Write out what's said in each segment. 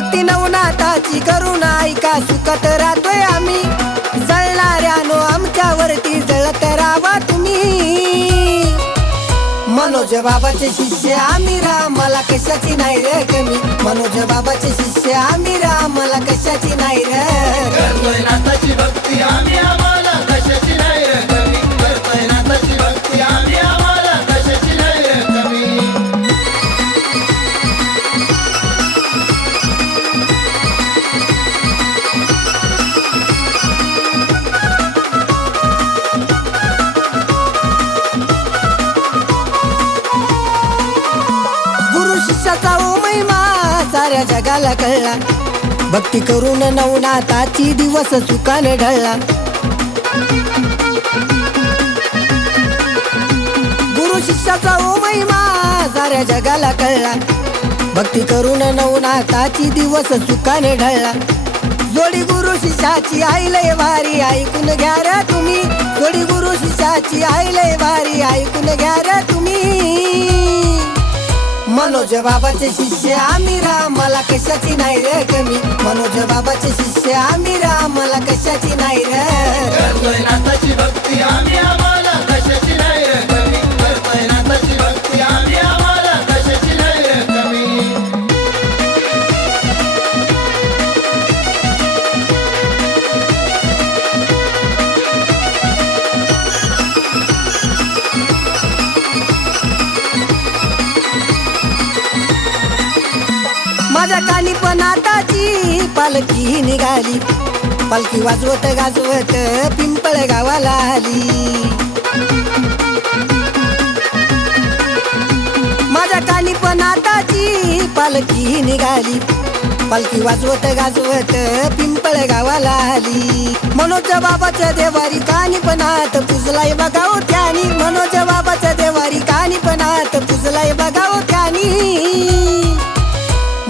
भक्ती नवनाथाची करुणा ऐका सुखात राहतोय आम्ही जळणाऱ्यानो आमच्यावरती जळत राहा तुम्ही मनोज बाबाचे शिष्य आम्ही रामाला कशाची नाही रे कमी मनोज बाबाचे शिष्य आम्ही रामाला कशाची नाही रे करतोय नाथाची भक्ती आम्ही आम्हाला कशाची नाही रे कमी करतोय नाथाची भक्ती आम्ही आम्हाला कशाची नाही रे कमी शिष्याचा ओ महिमा साऱ्या जगाला कळला भक्ती करून नवनाथाची दिवस सुखाने ढळला गुरु शिष्याचा ओ महिमा साऱ्या जगाला कळला भक्ती करून नवनाथाची दिवस सुखाने ढळला जोडी गुरु शिष्याची आईलय वारी ऐकून घ्या रे तुम्ही जोडी गुरु शिष्याची आईलय वारी ऐकून घ्या रे तुम्ही मनोज बाबाचे शिष्य आम्ही रामाला कशाची नाही रे कमी मनोज बाबाचे शिष्य आम्ही रामाला कशाची नाही रे करतोय नाथाची भक्ती आम्ही आम्हाला कशाची नाही रे कमी करतोय नाथाची भक्ती आम्ही आम्हाला कशाची नाही रे कमी माझ्या कानी पण आताची पालखी निघाली पालखी वाजवत गाजवत पिंपळ गावाला आली माझ्या कानी पण आताची पालखी निघाली पालखी वाजवत गाजवत पिंपळ गावाला आली मनोज बाबाच्या देवारी कानी पण आत पुजलाय बघाव त्यानी मनोज बाबाच्या देवारी कानी पण आत पुजलाय बघाव त्यानी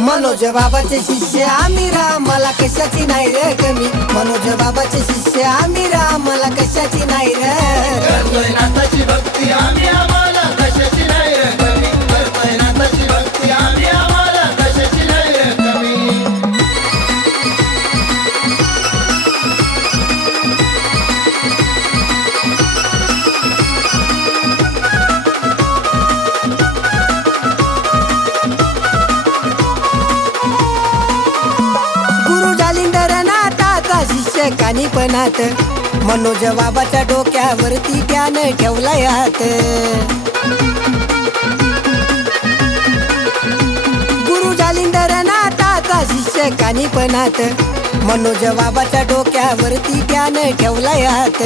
मनोज बाबाचे शिष्य आम्ही रामाला कशाची नाही रे कमी मनोज बाबाचे शिष्य आम्ही रामाला कशाची नाही रे करतोय नाथाची भक्ती आम्ही आम्हाला कशाची नाही रे कमी करतोय नाथाची भक्ती आम्ही आम्हाला कशाची नाही रे कमी शिष्य कानी पणात मनोज बाबाच्या डोक्यावरती त्यानं ठेवलाय हात गुरु जालिंदर नाथाचा शिष्य कानी पणात मनोज बाबाच्या डोक्यावरती त्यानं ठेवलाय हात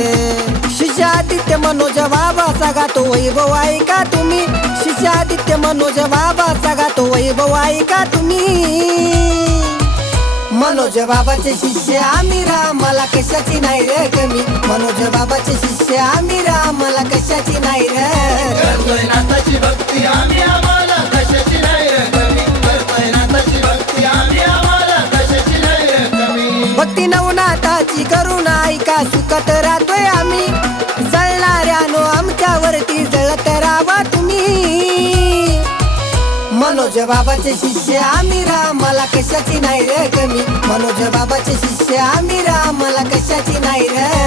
शिष्यादित्य मनोज बाबाचा गातो वैभव ऐका तुम्ही शिष्यादित्य मनोज बाबाचा गातो वैभव ऐका तुम्ही मनोज बाबाचे शिष्य आम्ही रामाला कशाची नाही रे कमी मनोज बाबाचे शिष्य आम्ही रामाला कशाची नाही रे करतोय नाथाची भक्ती आम्ही आम्हाला कशाची नाही रे कमी करतोय नाथाची भक्ती आम्ही आम्हाला कशाची नाही रे कमी भक्ती नवनाथाची करुणा ऐका सुखात राहतोय आम्ही जळणाऱ्यानो आमच्यावरती जळत राहा तुम्ही मनोज बाबाचे शिष्य आम्ही रामाला कशाची नाही रे कमी मनोज बाबाचे शिष्य आम्ही रामाला कशाची नाही रे